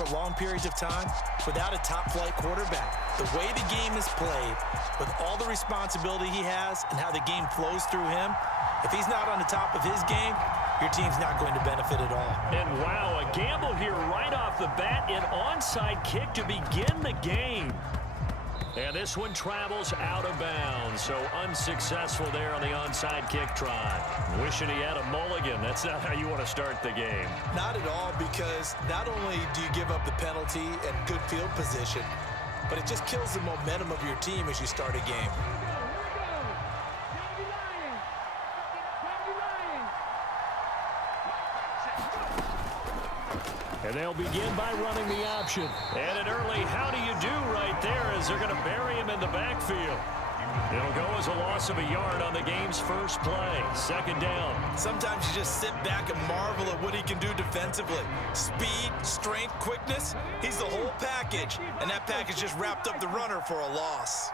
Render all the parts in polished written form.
for long periods of time without a top-flight quarterback. The way the game is played, with all the responsibility he has and how the game flows through him, if he's not on the top of his game, your team's not going to benefit at all. And wow, a gamble here right off the bat, an onside kick to begin the game. And this one travels out of bounds, so unsuccessful there on the onside kick try. Wishing he had a mulligan. That's not how you want to start the game. Not at all, because not only do you give up the penalty and good field position, but it just kills the momentum of your team as you start a game. And they'll begin by running the option. And an early how do you do right there as they're going to bury him in the backfield. It'll go as a loss of a yard on the game's first play. Second down. Sometimes you just sit back and marvel at what he can do defensively. Speed, strength, quickness, he's the whole package. And that package just wrapped up the runner for a loss.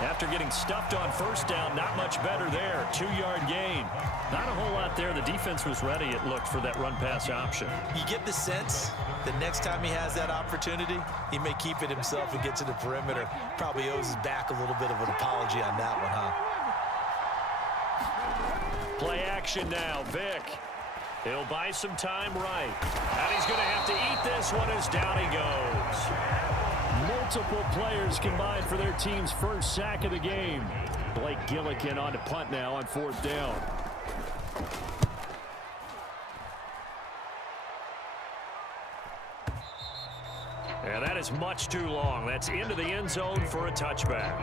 After getting stuffed on first down, not much better there. 2-yard gain. Not a whole lot there. The defense was ready, it looked, for that run-pass option. You get the sense that next time he has that opportunity, he may keep it himself and get to the perimeter. Probably owes his back a little bit of an apology on that one, huh? Play action now. Vick. He'll buy some time right. And he's going to have to eat this one as down he goes. Multiple players combined for their team's first sack of the game. Blake Gillikin on to punt now on fourth down. And that is much too long. That's into the end zone for a touchback.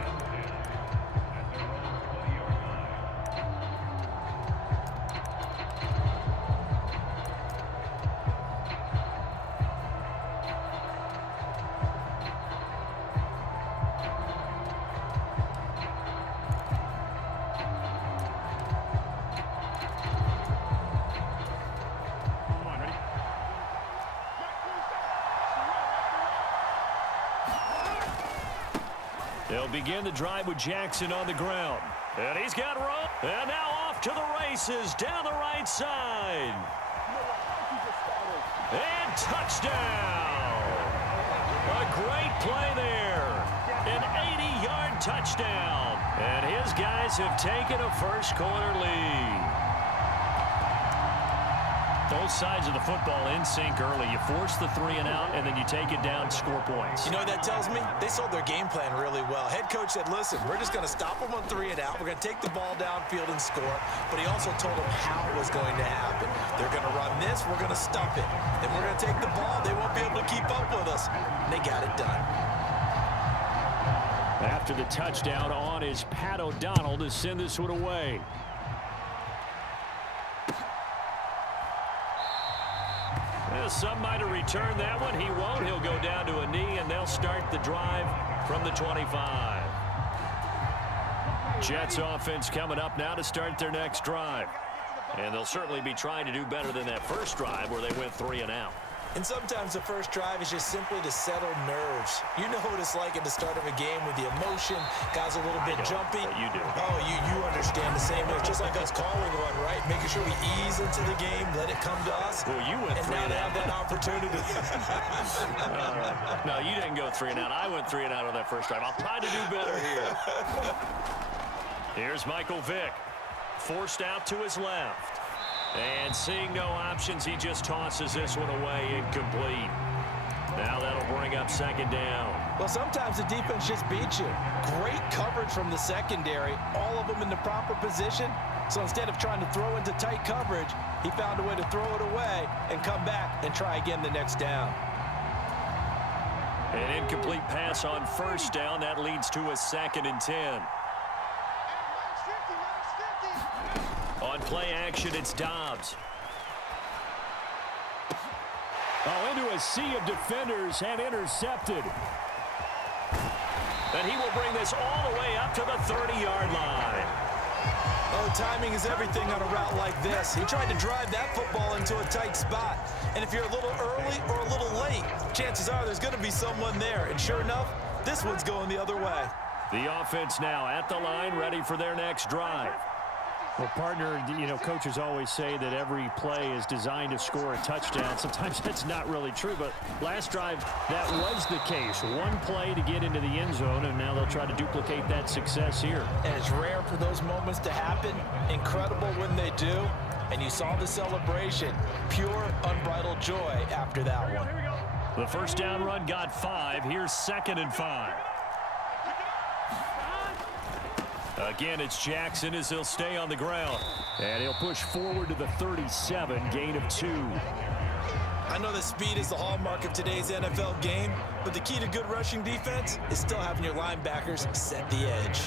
They'll begin the drive with Jackson on the ground. And he's got room. And now off to the races down the right side. And touchdown. A great play there. An 80-yard touchdown. And his guys have taken a first quarter lead. Both sides of the football in sync early. You force the 3 and out, and then you take it down, score points. You know what that tells me? They sold their game plan really well. Head coach said, listen, we're just going to stop them on 3 and out. We're going to take the ball downfield and score. But he also told them how it was going to happen. They're going to run this. We're going to stump it. Then we're going to take the ball. They won't be able to keep up with us. And they got it done. After the touchdown on is Pat O'Donnell to send this one away. Some might have returned that one. He won't. He'll go down to a knee, and they'll start the drive from the 25. Jets offense coming up now to start their next drive. And they'll certainly be trying to do better than that first drive where they went 3 and out. And sometimes the first drive is just simply to settle nerves. You know what it's like at the start of a game with the emotion. Guys a little bit jumpy. You do. Oh, you understand the same. It's just like us calling one, right? Making sure we ease into the game, let it come to us. Well, you went 3 and out. And now they have that opportunity. No, you didn't go 3 and out. I went 3 and out on that first drive. I'll try to do better here. Here's Michael Vick. Forced out to his left. And seeing no options, he just tosses this one away incomplete. Now that'll bring up second down. Well, sometimes the defense just beats you. Great coverage from the secondary, all of them in the proper position. So instead of trying to throw into tight coverage, he found a way to throw it away and come back and try again the next down. An incomplete pass on first down. That leads to a 2nd and 10. On play action, it's Dobbs. Oh, into a sea of defenders and intercepted. And he will bring this all the way up to the 30-yard line. Oh, timing is everything on a route like this. He tried to drive that football into a tight spot. And if you're a little early or a little late, chances are there's going to be someone there. And sure enough, this one's going the other way. The offense now at the line, ready for their next drive. Well, partner, you know, coaches always say that every play is designed to score a touchdown. Sometimes that's not really true, but last drive, that was the case. One play to get into the end zone, and now they'll try to duplicate that success here. And it's rare for those moments to happen. Incredible when they do. And you saw the celebration. Pure, unbridled joy after that one. The first down run got 5. Here's 2nd and 5. Again, it's Jackson as he'll stay on the ground. And he'll push forward to the 37, gain of 2. I know that speed is the hallmark of today's NFL game, but the key to good rushing defense is still having your linebackers set the edge.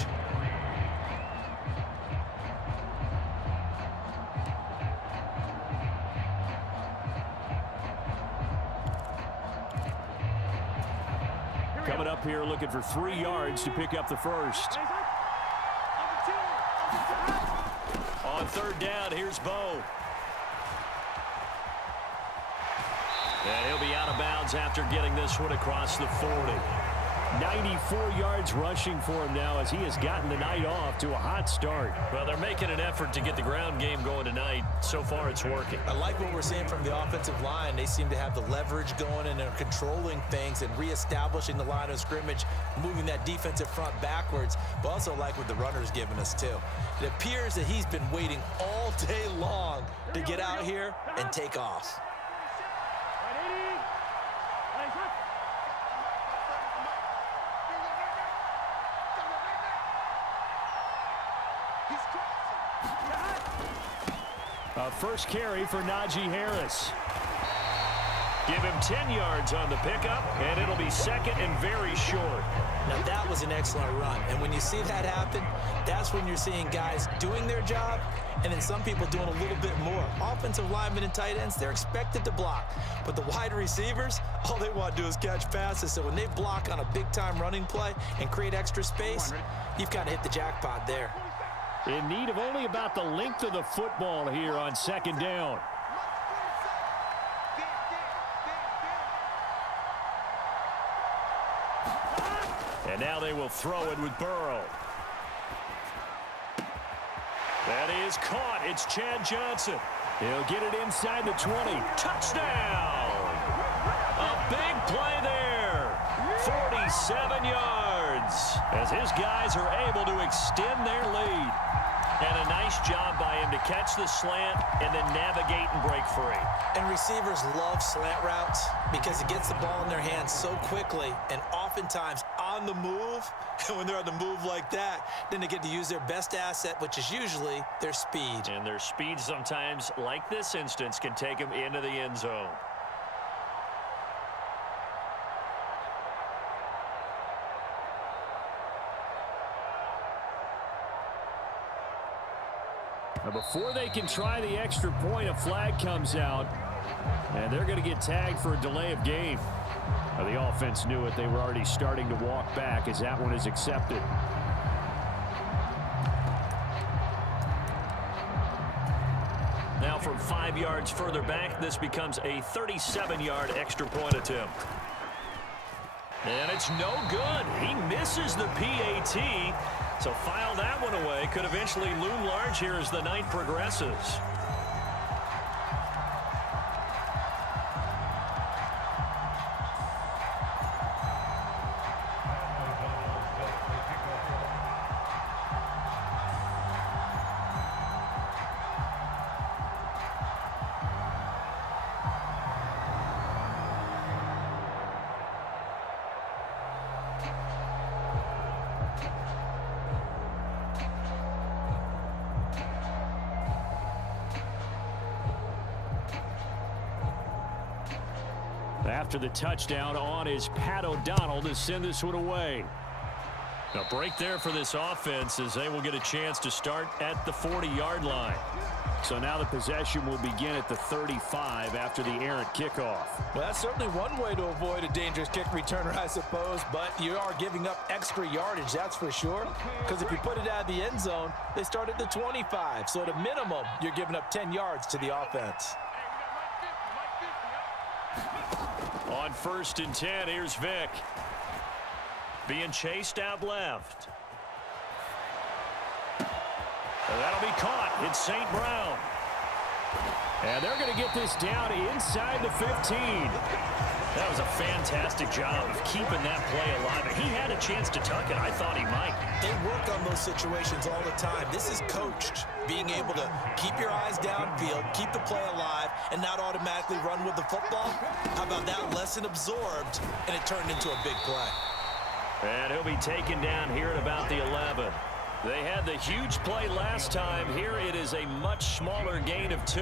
Coming up here looking for 3 yards to pick up the first. On 3rd down, here's Bo. And he'll be out of bounds after getting this one across the 40. 94 yards rushing for him now as he has gotten the night off to a hot start. Well, they're making an effort to get the ground game going tonight. So far, it's working. I like what we're seeing from the offensive line. They seem to have the leverage going, and they're controlling things and reestablishing the line of scrimmage, moving that defensive front backwards, but also like what the runner's giving us, too. It appears that he's been waiting all day long to get out here and take off. First carry for Najee Harris. Give him 10 yards on the pickup, and it'll be 2nd and very short. Now, that was an excellent run. And when you see that happen, that's when you're seeing guys doing their job and then some people doing a little bit more. Offensive linemen and tight ends, they're expected to block. But the wide receivers, all they want to do is catch passes. So when they block on a big-time running play and create extra space, you've kind of hit the jackpot there. In need of only about the length of the football here on 2nd down. And now they will throw it with Burrow. That is caught. It's Chad Johnson. He'll get it inside the 20. Touchdown! A big play there. 47 yards. As his guys are able to extend their lead. And a nice job by him to catch the slant and then navigate and break free. And receivers love slant routes because it gets the ball in their hands so quickly and oftentimes on the move. And when they're on the move like that, then they get to use their best asset, which is usually their speed. And their speed sometimes, like this instance, can take them into the end zone. Before they can try the extra point, a flag comes out, and they're going to get tagged for a delay of game. The offense knew it. They were already starting to walk back as that one is accepted. Now from 5 yards further back, this becomes a 37-yard extra point attempt. And it's no good. He misses the PAT. So file that one away. Could eventually loom large here as the night progresses. After the touchdown, on is Pat O'Donnell to send this one away. A break there for this offense as they will get a chance to start at the 40-yard line. So now the possession will begin at the 35 after the errant kickoff. Well, that's certainly one way to avoid a dangerous kick returner, I suppose, but you are giving up extra yardage, that's for sure, because if you put it out of the end zone, they start at the 25. So at a minimum, you're giving up 10 yards to the offense. On 1st and 10, here's Vick. Being chased out left. And that'll be caught. It's St. Brown. And they're going to get this down inside the 15. That was a fantastic job of keeping that play alive. And he had a chance to tuck it. I thought he might. They work on those situations all the time. This is coached. Being able to keep your eyes downfield, keep the play alive, and not automatically run with the football. How about that lesson absorbed, and it turned into a big play. And he'll be taken down here at about the 11. They had the huge play last time. Here it is a much smaller gain of 2.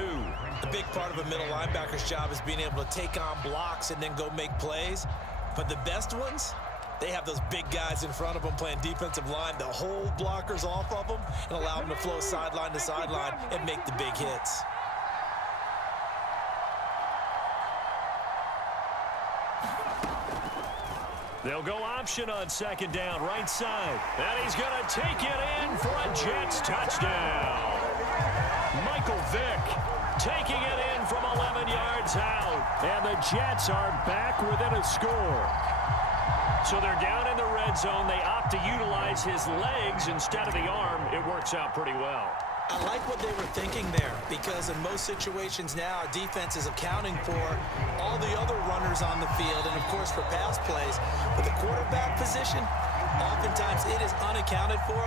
A big part of a middle linebacker's job is being able to take on blocks and then go make plays. But the best ones, they have those big guys in front of them playing defensive line to hold blockers off of them and allow them to flow sideline to sideline and make the big hits. They'll go option on 2nd down, right side. And he's going to take it in for a Jets touchdown. Michael Vick taking it in from 11 yards out. And the Jets are back within a score. So they're down in the red zone. They opt to utilize his legs instead of the arm. It works out pretty well. I like what they were thinking there, because in most situations now, defense is accounting for all the other runners on the field and, of course, for pass plays. But the quarterback position, oftentimes it is unaccounted for.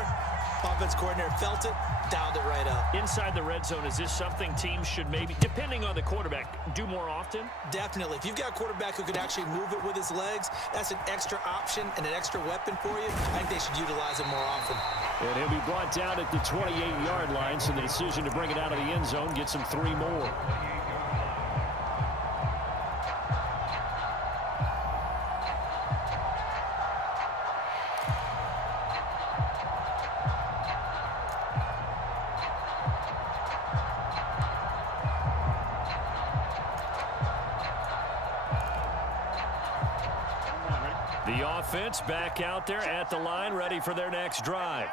Offense coordinator felt it, dialed it right up. Inside the red zone, is this something teams should maybe, depending on the quarterback, do more often? Definitely. If you've got a quarterback who can actually move it with his legs, that's an extra option and an extra weapon for you. I think they should utilize it more often. And he'll be brought down at the 28-yard line, so the decision to bring it out of the end zone gets him 3 more. The offense back out there at the line, ready for their next drive.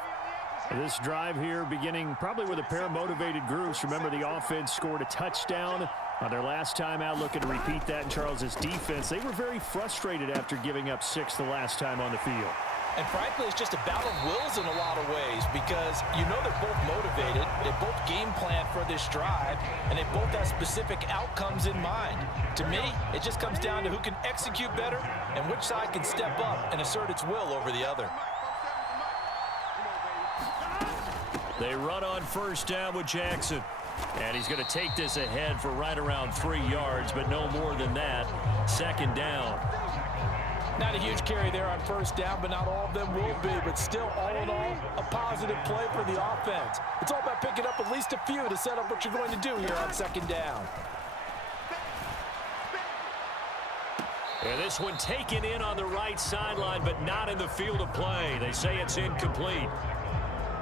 This drive here beginning probably with a pair of motivated groups. Remember, the offense scored a touchdown on their last time out, looking to repeat that in Charles's defense. They were very frustrated after giving up 6 the last time on the field. And frankly, it's just a battle of wills in a lot of ways, because you know they're both motivated, they both game plan for this drive, and they both have specific outcomes in mind. To me, it just comes down to who can execute better and which side can step up and assert its will over the other. They run on 1st down with Jackson. And he's going to take this ahead for right around 3 yards, but no more than that. 2nd down. Not a huge carry there on 1st down, but not all of them will be. But still, all in all, a positive play for the offense. It's all about picking up at least a few to set up what you're going to do here on 2nd down. And this one taken in on the right sideline, but not in the field of play. They say it's incomplete.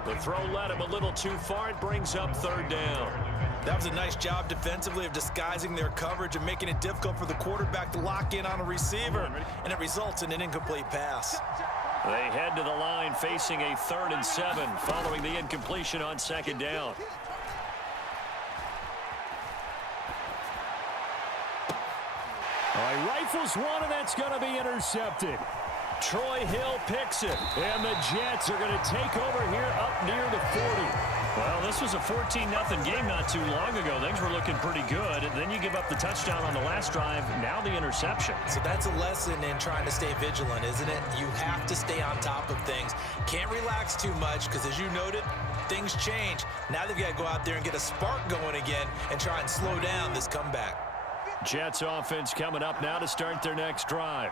The throw led him a little too far. It brings up 3rd down. That was a nice job defensively of disguising their coverage and making it difficult for the quarterback to lock in on a receiver, and it results in an incomplete pass. They head to the line facing a 3rd and 7 following the incompletion on 2nd down. All right, rifles one, and that's going to be intercepted. Troy Hill picks it. And the Jets are going to take over here up near the 40. Well, this was a 14-0 game not too long ago. Things were looking pretty good. And then you give up the touchdown on the last drive. Now the interception. So that's a lesson in trying to stay vigilant, isn't it? You have to stay on top of things. Can't relax too much because, as you noted, things change. Now they've got to go out there and get a spark going again and try and slow down this comeback. Jets offense coming up now to start their next drive.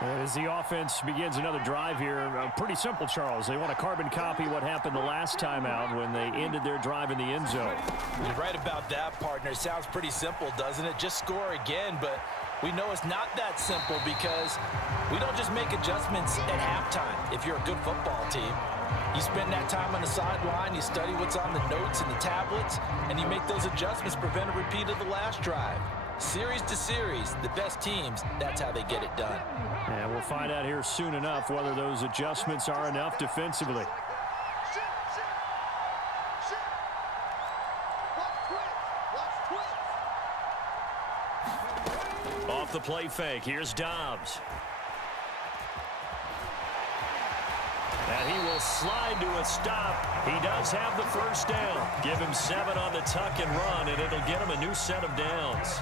As the offense begins another drive here, pretty simple, Charles. They want to carbon copy what happened the last time out when they ended their drive in the end zone. You're right about that, partner. Sounds pretty simple, doesn't it? Just score again, but We know it's not that simple because we don't just make adjustments at halftime if you're a good football team. You spend that time on the sideline, you study what's on the notes and the tablets, and you make those adjustments to prevent a repeat of the last drive. Series to series, the best teams, that's how they get it done. And we'll find out here soon enough whether those adjustments are enough defensively. Off the play fake, here's Dobbs. And he will slide to a stop. He does have the first down. Give him 7 on the tuck and run, and it'll get him a new set of downs.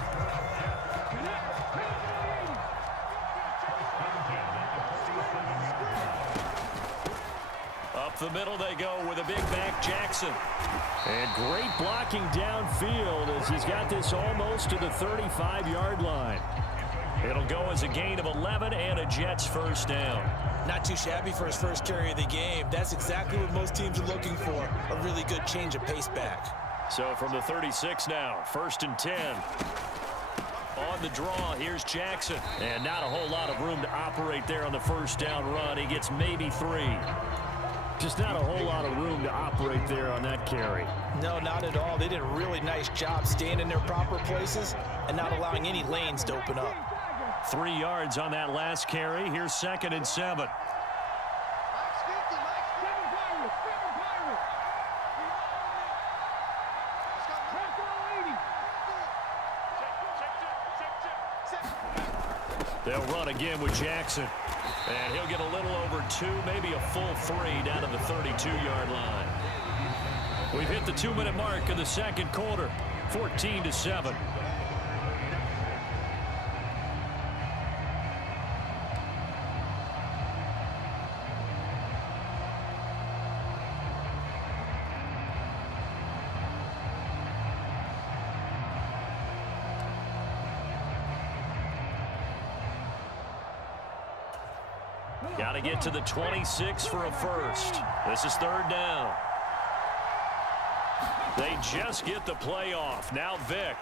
Up the middle they go with a big back Jackson. And great blocking downfield as he's got this almost to the 35-yard line. It'll go as a gain of 11 and a Jets first down. Not too shabby for his first carry of the game. That's exactly what most teams are looking for, a really good change of pace back. So from the 36 now, 1st and 10. On the draw, here's Jackson. And not a whole lot of room to operate there on the first down run. He gets maybe 3. Just not a whole lot of room to operate there on that carry. No, not at all. They did a really nice job staying in their proper places and not allowing any lanes to open up. 3 yards on that last carry. Here's 2nd and 7. They'll run again with Jackson. And he'll get a little over 2, maybe a full 3 down to the 32-yard line. We've hit the 2-minute mark in the second quarter, 14-7. Got to get to the 26 for a first. This is 3rd down. They just get the play off. Now Vick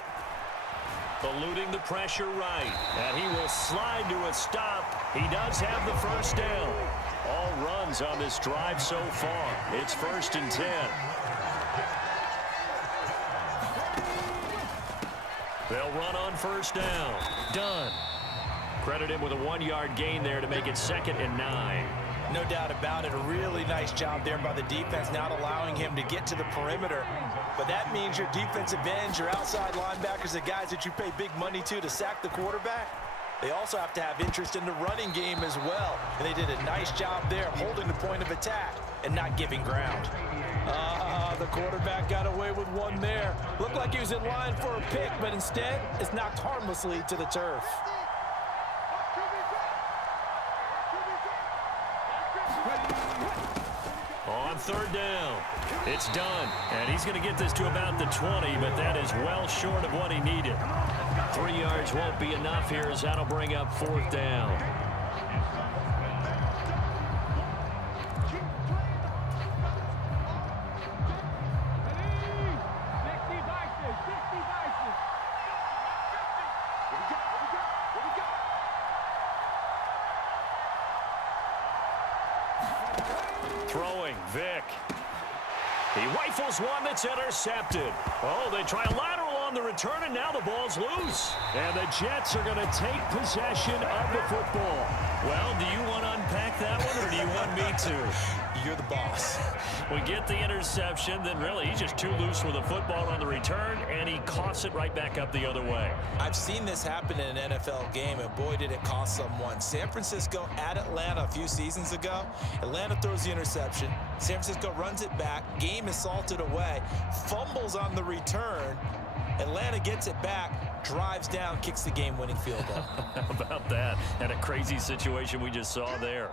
eluding the pressure right. And he will slide to a stop. He does have the first down. All runs on this drive so far. It's 1st and 10. They'll run on 1st down. Done. Credit him with a 1-yard gain there to make it 2nd and 9. No doubt about it. A really nice job there by the defense, not allowing him to get to the perimeter. But that means your defensive ends, your outside linebackers, the guys that you pay big money to sack the quarterback, they also have to have interest in the running game as well. And they did a nice job there holding the point of attack and not giving ground. The quarterback got away with one there. Looked like he was in line for a pick, but instead it's knocked harmlessly to the turf. On 3rd down, it's done. And he's going to get this to about the 20, but that is well short of what he needed. 3 yards won't be enough here as that'll bring up 4th down. Throwing, Vick. He rifles one that's intercepted. Oh, they try a lateral on the return, and now the ball's loose. And the Jets are going to take possession of the football. Well, do you want to unpack that one, or do you want me to? You're the boss. We get the interception, then really he's just too loose with the football on the return, and he coughs it right back up the other way. I've seen this happen in an NFL game, and boy, did it cost someone. San Francisco at Atlanta a few seasons ago. Atlanta throws the interception. San Francisco runs it back. Game is salted away. Fumbles on the return. Atlanta gets it back, drives down, kicks the game-winning field goal. How about that? And a crazy situation we just saw there.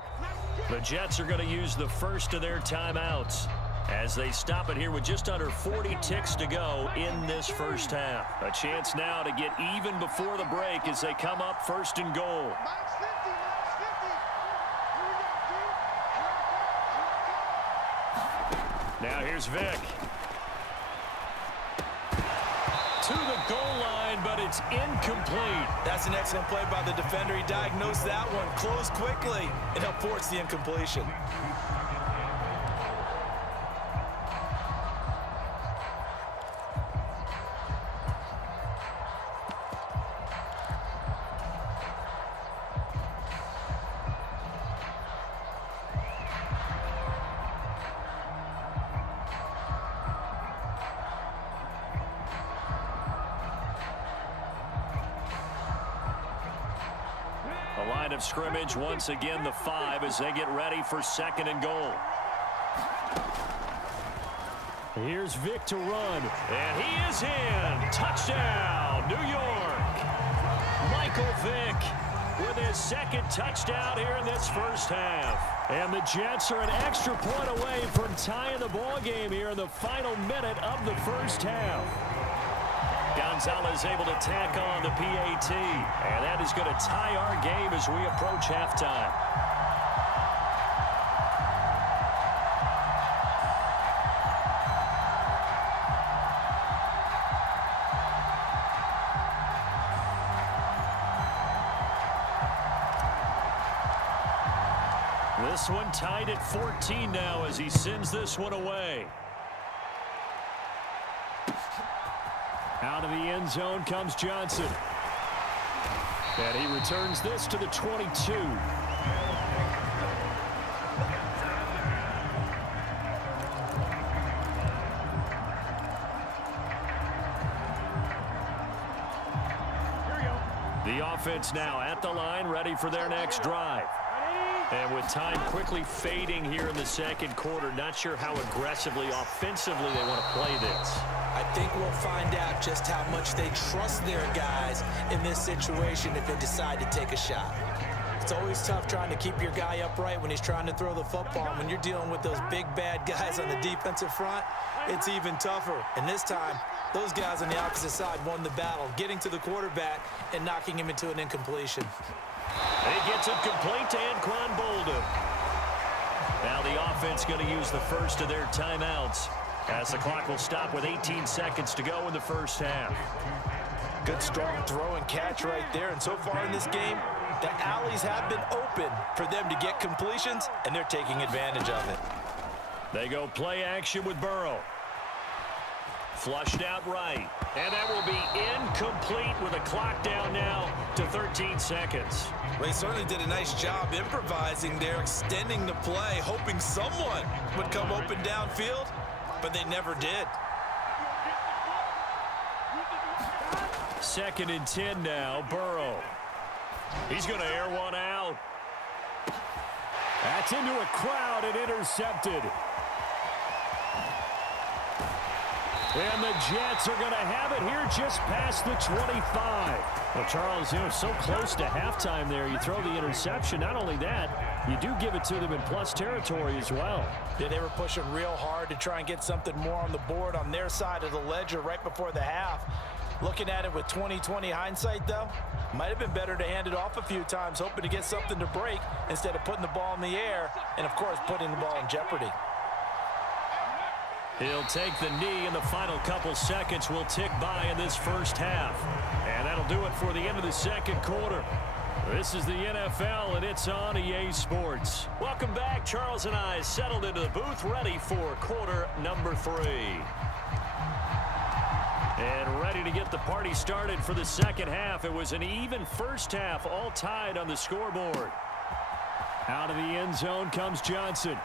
The Jets are going to use the first of their timeouts as they stop it here with just under 40 ticks to go in this first half. A chance now to get even before the break as they come up 1st and goal. Now here's Vick. to the goal line, but it's incomplete. That's an excellent play by the defender. He diagnosed that one, closed quickly, and helped force the incompletion. The line of scrimmage, once again, the 5 as they get ready for 2nd and goal. Here's Vic to run. And he is in. Touchdown, New York. Michael Vick with his 2nd touchdown here in this first half. And the Jets are an extra point away from tying the ball game here in the final minute of the first half. Gonzalez able to tack on the PAT. And that is going to tie our game as we approach halftime. This one tied at 14 now as he sends this one away. Out of the end zone comes Johnson. And he returns this to the 22. The offense now at the line, ready for their next drive. And with time quickly fading here in the second quarter, not sure how aggressively, offensively they want to play this. I think we'll find out just how much they trust their guys in this situation if they decide to take a shot. It's always tough trying to keep your guy upright when he's trying to throw the football. When you're dealing with those big, bad guys on the defensive front, it's even tougher. And this time, those guys on the opposite side won the battle, getting to the quarterback and knocking him into an incompletion. He gets it complete to Anquan Bolden. Now the offense going to use the first of their timeouts as the clock will stop with 18 seconds to go in the first half. Good, strong throw and catch right there. And so far in this game, the alleys have been open for them to get completions, and they're taking advantage of it. They go play action with Burrow. Flushed out right. And that will be incomplete with a clock down now to 13 seconds. Well, he certainly did a nice job improvising there, extending the play, hoping someone would come open downfield, but they never did. 2nd and 10 now, Burrow. He's going to air one out. That's into a crowd and intercepted. And the Jets are going to have it here just past the 25. Well, Charles, so close to halftime there. You throw the interception. Not only that, you do give it to them in plus territory as well. Yeah, they were pushing real hard to try and get something more on the board on their side of the ledger right before the half. Looking at it with 20/20 hindsight, though, might have been better to hand it off a few times, hoping to get something to break instead of putting the ball in the air and, of course, putting the ball in jeopardy. He'll take the knee, and the final couple seconds will tick by in this first half. And that'll do it for the end of the second quarter. This is the NFL, and it's on EA Sports. Welcome back. Charles and I settled into the booth, ready for quarter number 3. And ready to get the party started for the second half. It was an even first half, all tied on the scoreboard. Out of the end zone comes Johnson.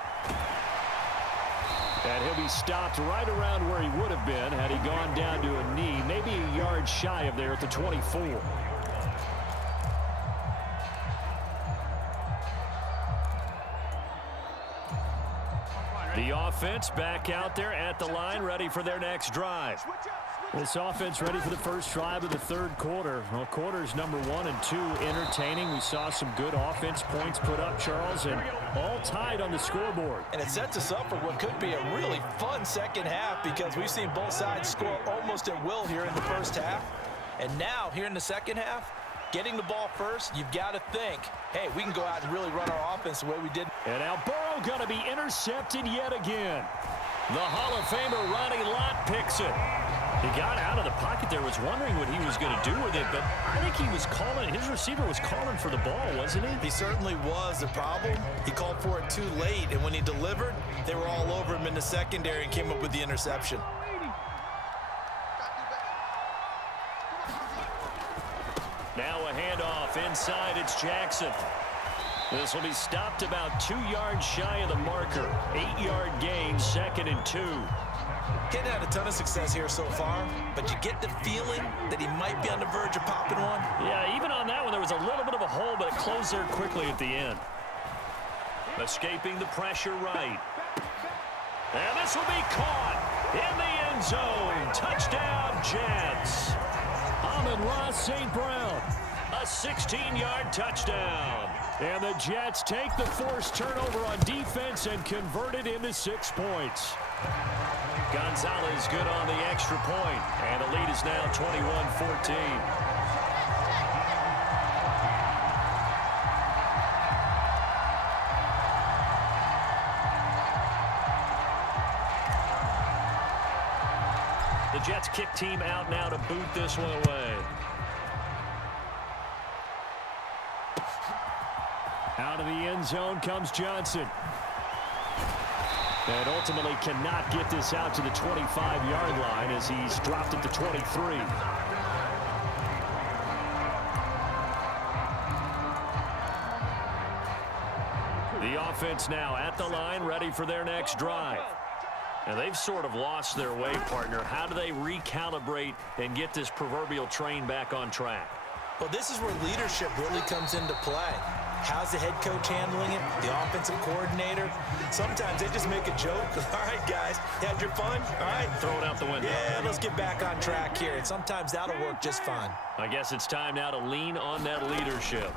And he'll be stopped right around where he would have been had he gone down to a knee, maybe a yard shy of there at the 24. The offense back out there at the line, ready for their next drive. This offense ready for the first drive of the third quarter. Well, quarters number 1 and 2 entertaining. We saw some good offense points put up, Charles, and all tied on the scoreboard. And it sets us up for what could be a really fun second half because we've seen both sides score almost at will here in the first half. And now, here in the second half, getting the ball first, you've got to think, hey, we can go out and really run our offense the way we did. And now Burrow going to be intercepted yet again. The Hall of Famer Ronnie Lott picks it. He got out of the pocket there, was wondering what he was going to do with it, but I think he was calling, his receiver was calling for the ball, wasn't he? He certainly was. The problem, he called for it too late, and when he delivered, they were all over him in the secondary and came up with the interception. Now a handoff inside, it's Jackson. This will be stopped about 2 yards shy of the marker. 8-yard gain, 2nd and 2. Kid had a ton of success here so far, but you get the feeling that he might be on the verge of popping one. Yeah, even on that one, there was a little bit of a hole, but it closed there quickly at the end. Escaping the pressure right. And this will be caught in the end zone. Touchdown, Jets. Amon-Ra St. Brown. A 16-yard touchdown. And the Jets take the forced turnover on defense and convert it into 6 points. Gonzalez good on the extra point, and the lead is now 21-14. The Jets kick team out now to boot this one away. Out of the end zone comes Johnson. And ultimately cannot get this out to the 25-yard line as he's dropped it to 23. The offense now at the line, ready for their next drive. And they've sort of lost their way, partner. How do they recalibrate and get this proverbial train back on track? Well, this is where leadership really comes into play. How's the head coach handling it? The offensive coordinator? Sometimes they just make a joke. All right, guys, had your fun? All right. Throw it out the window. Yeah, let's get back on track here. And sometimes that'll work just fine. I guess it's time now to lean on that leadership.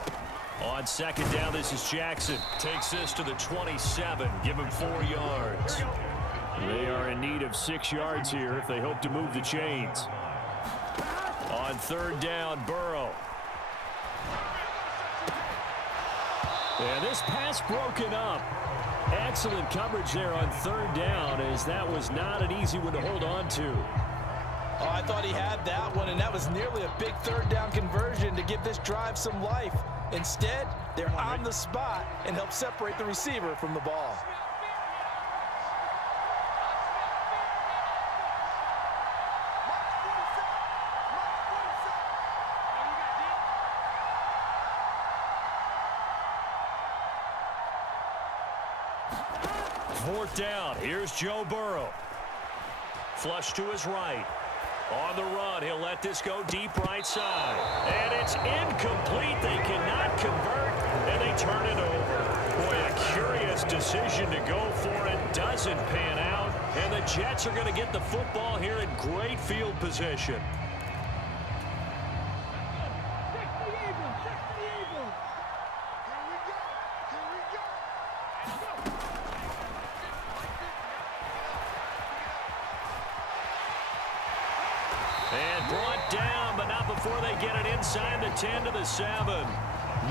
On 2nd down, this is Jackson. Takes this to the 27. Give him 4 yards. They are in need of 6 yards here if they hope to move the chains. On 3rd down, Burrow. And this pass broken up. Excellent coverage there on 3rd down, as that was not an easy one to hold on to. Oh, I thought he had that one, and that was nearly a big 3rd down conversion to give this drive some life. Instead, they're on the spot and help separate the receiver from the ball. Fourth down. Here's Joe Burrow. Flush to his right. On the run, he'll let this go deep right side. And it's incomplete. They cannot convert, and they turn it over. Boy, a curious decision to go for it. Doesn't pan out, and the Jets are going to get the football here in great field position. And brought down, but not before they get it inside the 10 to the 7.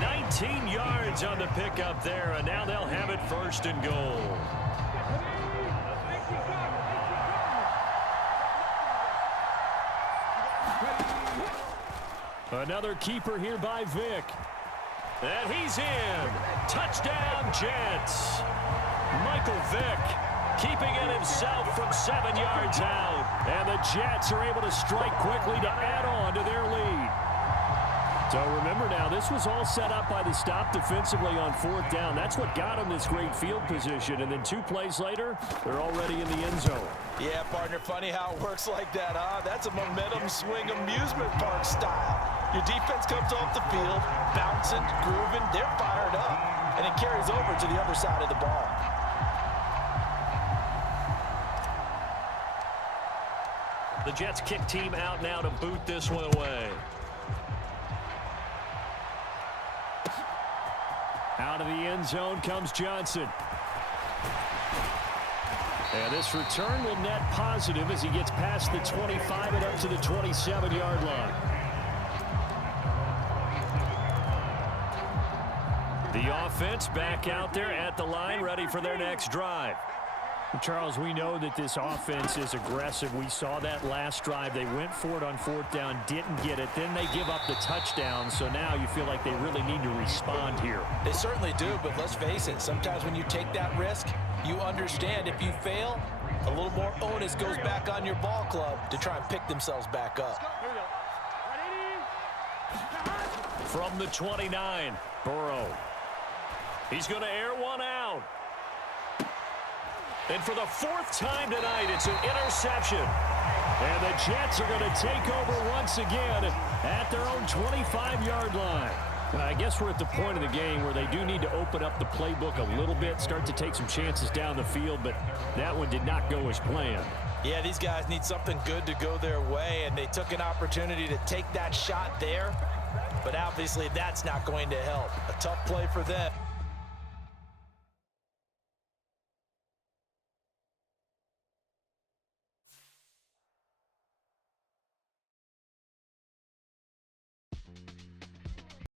19 yards on the pickup there, and now they'll have it 1st and goal. Another keeper here by Vick. And he's in. Touchdown, Jets. Michael Vick keeping it himself from 7 yards out. And the Jets are able to strike quickly to add on to their lead. So remember now, this was all set up by the stop defensively on 4th down. That's what got them this great field position. And then 2 plays later, they're already in the end zone. Yeah, partner, funny how it works like that, huh? That's a momentum swing amusement park style. Your defense comes off the field, bouncing, grooving, they're fired up, and it carries over to the other side of the ball. The Jets kick team out now to boot this one away. Out of the end zone comes Johnson. And this return will net positive as he gets past the 25 and up to the 27-yard line. The offense back out there at the line, ready for their next drive. Charles, we know that this offense is aggressive. We saw that last drive. They went for it on 4th down, didn't get it. Then they give up the touchdown. So now you feel like they really need to respond here. They certainly do, but let's face it. Sometimes when you take that risk, you understand if you fail, a little more onus goes back on your ball club to try and pick themselves back up. From the 29, Burrow. He's going to air one out. And for the 4th time tonight, it's an interception. And the Jets are going to take over once again at their own 25-yard line. I guess we're at the point of the game where they do need to open up the playbook a little bit, start to take some chances down the field, but that one did not go as planned. Yeah, these guys need something good to go their way, and they took an opportunity to take that shot there, but obviously that's not going to help. A tough play for them.